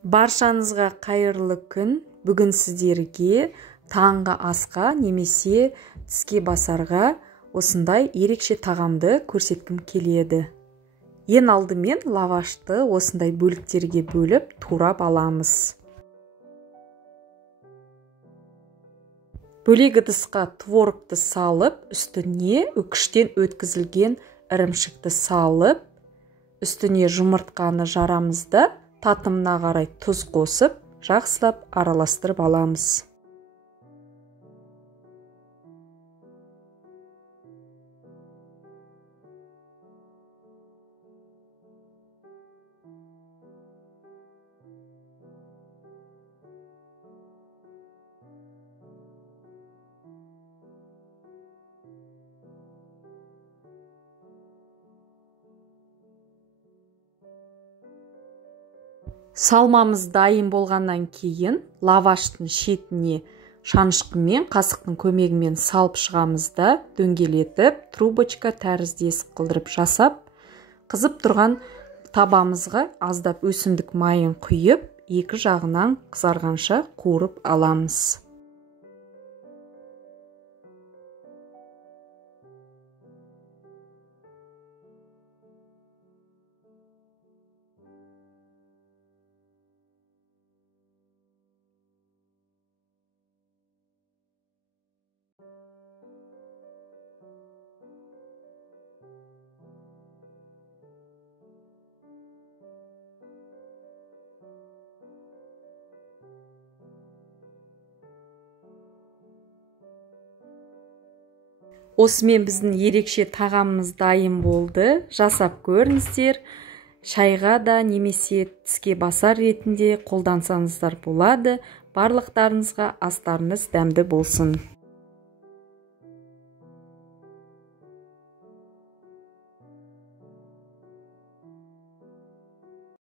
Баршаңызға қайырлы күн. Бүгін сіздерге таңғы асқа немесе тіске басарға осындай ерекше тағамды көрсеткім келеді. Ең алдымен лавашты осындай бөліктерге бөліп турап аламыз. Бөлек ыдысқа творогты салып, үстіне үкіштен өткізілген ірімшікті салып, үстіне жұмыртқаны жарамыз да татымына қарай тұз қосып, жақсылап араластырып аламыз. Салмамыз дайын болғаннан кейін лаваштың шетіне шанышқымен, қасықтың көмегімен салып шығамыз да дөңгелетіп, трубочка тәріздес қылдырып жасап, қызып тұрған табамызға аздап өсімдік майын құйып, екі жағынан қызарғанша қуырып аламыз. Осымен біздің ерекше тағамымыз дайын болды. Жасап көріңіздер. Шайға да немесе тіске басар ретінде қолдансаңыздар болады. Барлықтарыңызға астарыңыз дәмді болсын.